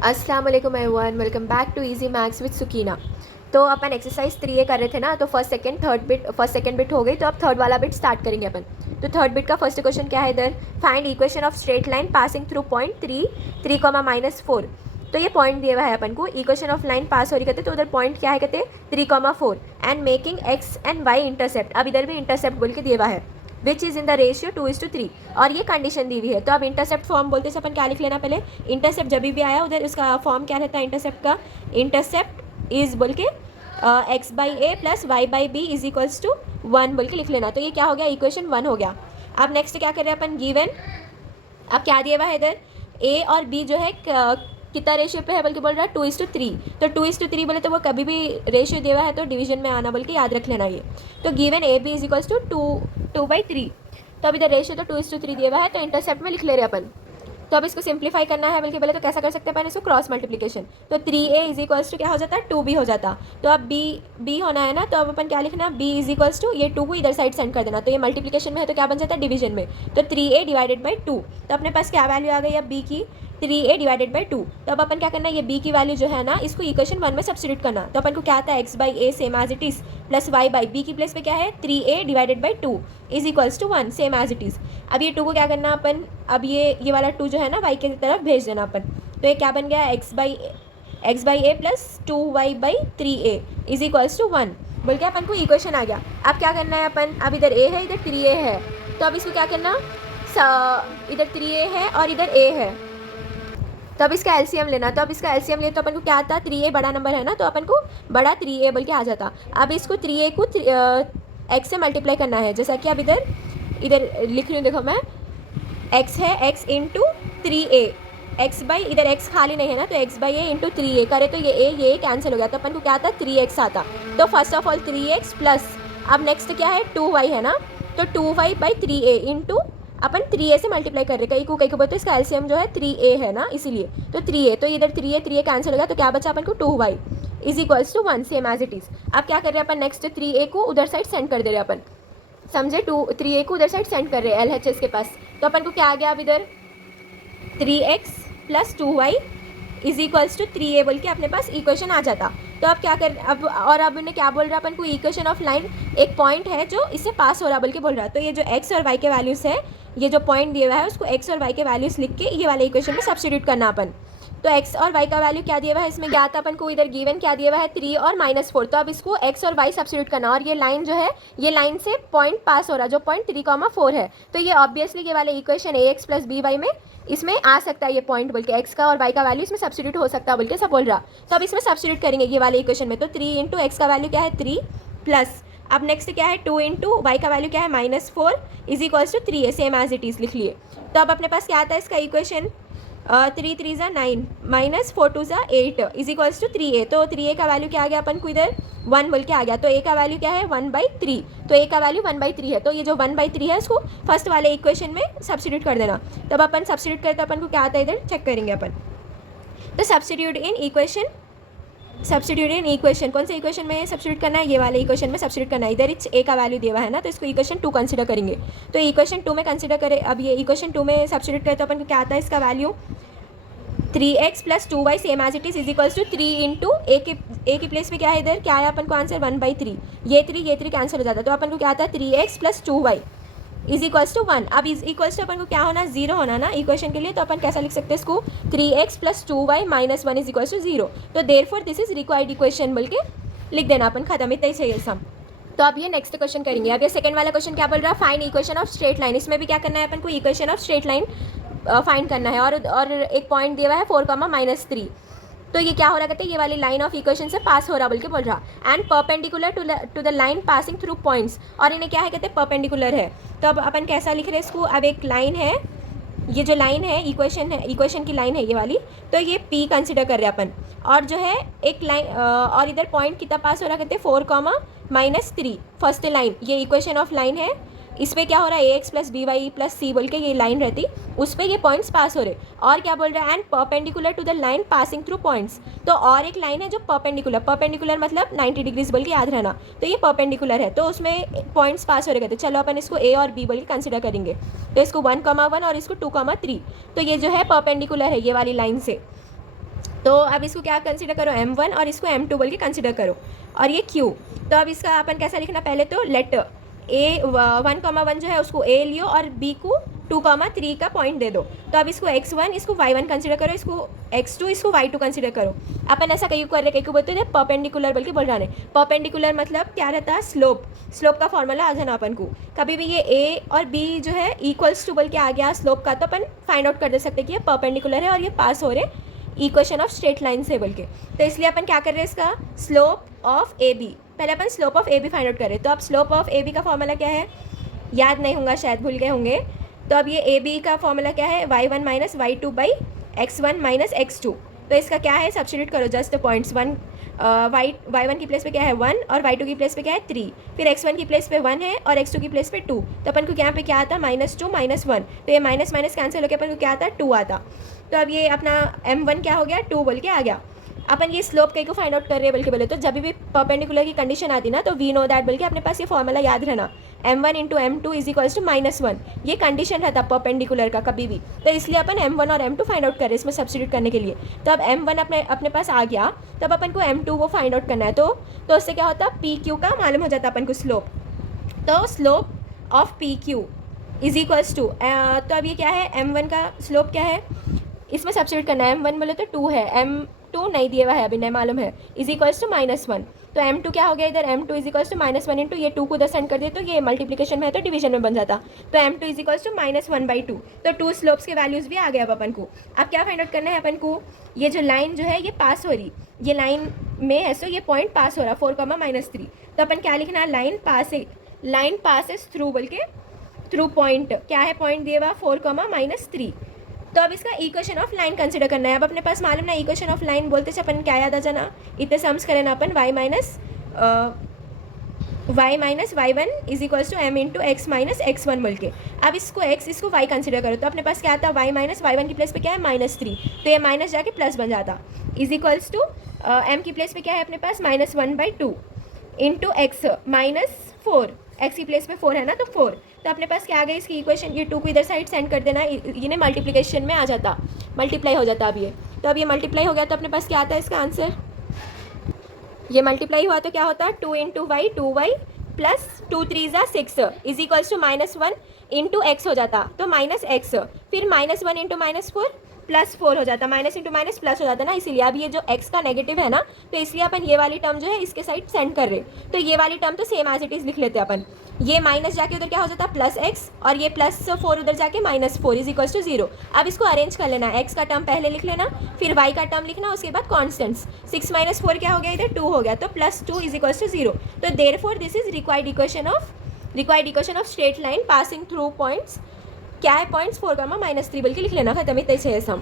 अस्सलाम वालेकुम everyone, welcome back to easy maths with Sukina. तो अपन एक्सरसाइज 3A कर रहे थे ना, तो फर्स्ट सेकंड बिट हो गई, तो अब थर्ड वाला बिट स्टार्ट करेंगे अपन। तो थर्ड बिट का फर्स्ट क्वेश्चन क्या है इधर, find equation of straight line passing through point 3, 3, -4। तो ये पॉइंट दिया हुआ है अपन को, इक्वेशन ऑफ लाइन पास हो रही कहते, तो उधर पॉइंट क्या है कहते 3, 4 and making x and y intercept. अब इधर भी इंटरसेप्ट बोल के दिया हुआ है, which is in the ratio 2:3 और ये कंडीशन दी हुई है। तो अब इंटरसेप्ट फॉर्म बोलते से अपन क्या लिख लेना, पहले इंटरसेप्ट जब भी आया उधर उसका फॉर्म क्या रहता है इंटरसेप्ट का, इंटरसेप्ट इज बोल के x by a plus y by b is equals to 1 बोल के लिख लेना। तो ये क्या हो गया, इक्वेशन 1 हो गया। अब नेक्स्ट क्या कर रहे हैं अपन, गिवन अब क्या दिया हुआ है इधर, ए और बी जो है कितना रेशियो पे है बल्कि बोल रहा है 2:3। तो 2:3 बोले तो वो कभी भी रेशियो दिया हुआ है तो डिवीजन में आना बोल के याद रख लेना ये। तो given a b is equals to 2/3। तो अब इधर रेशियो तो 2:3 दिया हुआ है, तो इंटरसेप्ट में लिख ले रहे अपन। तो अब इसको सिंप्लीफाई करना है बल्कि बोले तो कैसा कर सकते हैं अपन इसको, क्रॉस मल्टीप्लिकेशन। तो 3A इज इक्वल्स टू क्या हो जाता है 2B हो जाता। तो अब बी होना है ना, तो अब अपन क्या लिखना, B इज इक्वल्स टू ये 2 को इधर साइड सेंड कर देना। तो ये मल्टीप्लिकेशन में है तो क्या बन जाता है डिवीजन में, तो 3A डिवाइडेड बाई 2। तो अपने पास क्या वैल्यू आ गई अब B की, 3A डिवाइडेड बाई 2। तो अब अपन क्या करना है, ये B की वैल्यू जो है ना इसको इक्वेशन 1 में सब्स्टिट्यूट करना। तो अपन को क्या आता है, x by a same as it is plus y by b की प्लेस पे क्या है 3A divided by 2 is equals to 1 same as it is. अब ये 2 को क्या करना अपन, अब ये वाला 2 जो है ना y की तरफ भेज देना अपन। तो ये क्या बन गया, x by a plus 2y by 3A is equals to 1 बोल के अपन को इक्वेशन आ गया। अब क्या करना है अपन, अब इधर a है इधर 3A है, तो अब इसको क्या करना, इधर 3A है और इधर a है, तो अब इसका एलसीएम लेना। तो अब इसका एलसीएम ले तो अपन को क्या आता, 3A बड़ा नंबर है ना, तो अपन को बड़ा 3A बोल के आ जाता। अब इसको 3A को x से मल्टीप्लाई करना है, जैसा कि अब इधर लिख रही हूँ, देखो मैं x है x into 3A, x by इधर x खाली नहीं है ना, तो x by A into 3A करे तो ये कैंसिल हो गया, तो अपन को क्या आता 3x आता। तो first of all 3x plus अब नेक्स्ट क्या है 2y है ना, तो 2y by 3A into upon 3A से मल्टीप्लाई कर रहे, कहीं को बोलते इसका एलसीएम जो है 3A है ना, इसीलिए तो 3A, तो इधर 3A कैंसिल हो गया, तो क्या बचा अपन को 2y is equals to 1 same as it is. अब क्या कर रहे हैं अपन, नेक्स्ट 3A को उधर साइड सेंड कर दे रहे हैं अपन, समझे, 3A को उधर साइड सेंड कर रहे हैं LHS के पास। तो अपन को क्या आ गया अब इधर 3x plus 2y is equals to 3A बोल के अपने पास इक्वेशन आ जाता। तो अब क्या कर, अब इन्हें क्या बोल रहा है अपन को, इक्वेशन ऑफ लाइन एक पॉइंट है जो इससे पास हो रहा बोल के बोल रहा है। तो ये जो x और y के वैल्यूज़ है, ये जो पॉइंट दिया हुआ है उसको x और y के वैल्यूज़ लिख के ये वाले इक्वेशन में सब्स्टिट्यूट करना अपन। तो x और y का वैल्यू क्या दिया हुआ है इसमें, क्या आता अपन को इधर गिवन क्या दिया हुआ है 3 और -4। तो अब इसको x और y सब्स्टिट्यूट करना, और ये लाइन जो है ये लाइन से पॉइंट पास हो रहा जो पॉइंट 3, 4 है, तो ये ऑब्वियसली ये वाले इक्वेशन ax प्लस by में इसमें आ सकता है, ये पॉइंट बोल के x का और y का वैल्यू इसमें सब्स्टिट्यूट हो सकता है बोल के सब बोल रहा। तो अब इसमें सब्स्टिट्यूट करेंगे ये वाले इक्वेशन में, तो 3 इंटू एक्स का वैल्यू क्या है 3 प्लस अब नेक्स्ट क्या है 2 इंटू वाई का वैल्यू क्या है -4 is equals to 3A same as it is लिख लिए। तो अब अपने पास क्या आता है इसका इक्वेशन, 3 3 ज़ा 9 -4 2 ज़ा 8 इज इक्वल्स टू 3A। तो 3A का वैल्यू क्या आ गया अपन को इधर 1 बोल के आ गया, तो A का वैल्यू क्या है 1/3, तो A का वैल्यू 1/3 है। तो ये जो 1/3 है उसको फर्स्ट वाले इक्वेशन में सब्स्टिट्यूट कर देना। तब अपन सब्स्टिट्यूट करते अपन को क्या आता है इधर चेक करेंगे अपन। तो सब्स्टिट्यूट इन इक्वेशन कौन से इक्वेशन में सब्स्टिट्यूट करना है, ये वाले इक्वेशन में सब्स्टिट्यूट करना है। इधर A का वैल्यू दिया हुआ है ना, तो इसको इक्वेशन 2 कंसीडर करेंगे। तो इक्वेशन 2 में कंसीडर करें, अब ये इक्वेशन 2 में सब्स्टिट्यूट करें तो अपन को क्या आता है इसका value 3x plus 2y same as it is equals to 3 into A की प्लेस पे क्या है इधर क्या है अपन को आंसर 1/3, ये 3 कैंसिल हो जाता है, तो अपन को क्या आता है 3x plus 2y is equals to 1। अब इज इक्वल्स टू अपन को क्या होना 0 होना ना इक्वेशन के लिए, तो अपन कैसा लिख सकते हैं इसको 3x plus 2y minus 1 is equals to 0। तो therefore this is required equation बोल के लिख देना अपन, खत्म, इतना ही चाहिए सम। तो अब ये नेक्स्ट क्वेश्चन करेंगे। अब ये सेकंड वाला क्वेश्चन क्या बोल रहा है, find equation of straight line. इसमें भी क्या करना है अपन को, equation of straight line find करना है, और एक पॉइंट दिया हुआ है 4, -3। तो ये क्या हो रहा कहते हैं, ये वाली लाइन ऑफ इक्वेशन से पास हो रहा बोल के बोल रहा, and perpendicular to the line passing through points, और इन्हें क्या है कहते हैं परपेंडिकुलर है। तो अब अपन कैसा लिख रहे हैं इसको, अब एक लाइन है, ये जो लाइन है इक्वेशन की लाइन है ये वाली, तो ये P कंसिडर कर रहे हैं अपन, और जो है एक लाइन और इधर पॉइंट कितना पास हो रहा कहते हैं 4, -3 फर्स्ट लाइन, ये इक्वेशन ऑफ लाइन है, इस पर क्या हो रहा है ax plus by plus c बोल के ये लाइन रहती, उस पर ये पॉइंट्स पास हो रहे, और क्या बोल रहा है and perpendicular to the line passing through points. तो और एक लाइन है जो परपेंडिकुलर मतलब 90 डिग्रीज बोल के याद रहना, तो ये परपेंडिकुलर है, तो उसमें पॉइंट्स पास हो रहे कहते। चलो अपन इसको a और b बोल के कंसिडर करेंगे, तो इसको 1, 1 और इसको 2, 3, तो ये जो है परपेंडिकुलर है ये वाली लाइन से, तो अब इसको क्या कंसिडर करो m1 और इसको m2 बोल के कंसिडर करो, और ये q। तो अब इसका अपन कैसा लिखना, पहले तो लेट a 1,1 जो है उसको a लियो और b को 2,3 का पॉइंट दे दो। तो अब इसको x1 इसको y1 कंसिडर करो, इसको x2 इसको y2 कंसिडर करो। अपन ऐसा कहीं कर रहे, कहीं को बोलते हैं परपेंडिकुलर बल्कि बोल रहा है। परपेंडिकुलर मतलब क्या रहता है, स्लोप। स्लोप का फॉर्मूला आ जाना अपन को, कभी भी ये a और b जो है इक्वल्स टू बोल के आ गया स्लोप का, तो अपन फाइंड आउट कर दे सकते कि ये परपेंडिकुलर है और ये पास हो रहे इक्वेशन ऑफ स्ट्रेट लाइन से बोल के। तो इसलिए अपन क्या कर रहे हैं, इसका स्लोप ऑफ ए बी, पहले अपन slope of A B find out करें। तो अब स्लोप ऑफ ए बी का फॉर्मूला क्या है, याद नहीं होगा शायद, भूल गए होंगे। तो अब ये ए बी का फॉर्मूला क्या है, y1 minus y2 by x1 minus x2। तो इसका क्या है, सब्स्टिट्यूट करो जस्ट पॉइंट्स। y1 की प्लेस पे क्या है 1 और y2 की प्लेस पे क्या है 3, फिर x1 की प्लेस पे 1 है और x2 की प्लेस पे 2। तो अपन को यहाँ पे क्या आता, -2 -1, तो ये माइनस माइनस कैंसिल होकर अपन को क्या आता, 2 आता। तो अब ये अपना m1 क्या हो गया, 2 बोल के आ गया। अपन ये स्लोप कहीं को फाइंड आउट कर रहे हैं बल्कि बोले तो जब भी परपेंडिकुलर की कंडीशन आती ना, तो वी नो दैट बल्कि अपने पास ये फॉर्मूला याद रहना, m1 into m2 is equals to -1। ये कंडीशन रहता परपेंडिकुलर का कभी भी, तो इसलिए अपन m1 और m2 फाइंड आउट कर रहे हैं इसमें सब्स्टिट्यूट करने के लिए। तो अब m1 अपने पास आ गया, तब अपन को m2 वो फाइंड आउट करना है। तो उससे क्या होता, पी क्यू का मालूम हो जाता अपन को स्लोप। तो slope of P Q is equals to, तो अब ये क्या है, m1 का स्लोप क्या है, इसमें सब्स्टिट्यूट करना है। m1 बोले तो 2 है, m2 नहीं दिया हुआ है अभी, नहीं मालूम है, इज इक्वल्स टू -1। तो m2 क्या हो गया इधर, m2 is equals to -1 into ये 2 को उधर सेंड कर दिए, तो ये मल्टीप्लिकेशन में है तो डिवीजन में बन जाता। तो m2 इज इक्वल्स टू -1/2। तो 2 स्लोप्स के वैल्यूज़ भी आ गए अब अपन को। अब क्या फाइंड आउट करना है अपन को, ये जो लाइन जो है ये पास हो रही, ये लाइन में है, सो ये पॉइंट पास हो रहा 4,-3। तो अपन क्या लिखना है, लाइन पासेस थ्रू बोल के, थ्रू पॉइंट क्या है, पॉइंट दिए हुआ 4,-3। तो अब इसका इक्वेशन ऑफ लाइन कंसिडर करना है। अब अपने पास मालूम ना इक्वेशन ऑफ लाइन बोलते से अपन क्या याद आ जाना, इतने सम्स करें ना अपन y minus y1 is equals to m into x minus x1 बोल के। अब इसको x इसको y कंसिडर करो, तो अपने पास क्या आता, y माइनस y1 की प्लेस पे क्या है -3, तो ये माइनस जाके प्लस बन जाता, इज इक्वल्स टू m की प्लेस पे क्या है अपने पास -1/2 इंटू x -4, x की प्लेस पे 4 है ना, तो 4। तो अपने पास क्या आ गई इसकी इक्वेशन, ये 2 को इधर साइड सेंड कर देना, इन्हें मल्टीप्लिकेशन में आ जाता, मल्टीप्लाई हो जाता अब ये। तो अब ये मल्टीप्लाई हो गया, तो अपने पास क्या आता है इसका आंसर, ये मल्टीप्लाई हुआ तो क्या होता है 2 into y 2y plus 2 3 6 is equals to -1 into x हो जाता, तो -x, फिर -1 इंटू -4 +4 हो जाता, माइनस इंटू माइनस प्लस हो जाता ना, इसीलिए अब ये जो x का नेगेटिव है ना, तो इसलिए अपन ये वाली टर्म जो है इसके साइड सेंड कर रहे, तो ये वाली टर्म तो सेम एज इट इज लिख लेते हैं अपन। ये माइनस जाके उधर क्या हो जाता +x और ये +4 उधर जाके -4 इज इक्वल्स टू 0। अब इसको अरेंज कर लेना, x का टर्म पहले लिख लेना, फिर y का टर्म लिखना, उसके बाद कॉन्स्टेंट्स, 6 - 4 क्या हो गया इधर 2 हो गया, तो +2 इज इक्वल्स टू 0। तो therefore this is required equation of straight line passing through points, क्या है पॉइंट्स 4, -3 बल्कि लिख लेना, खत्म, इतना ही है सम।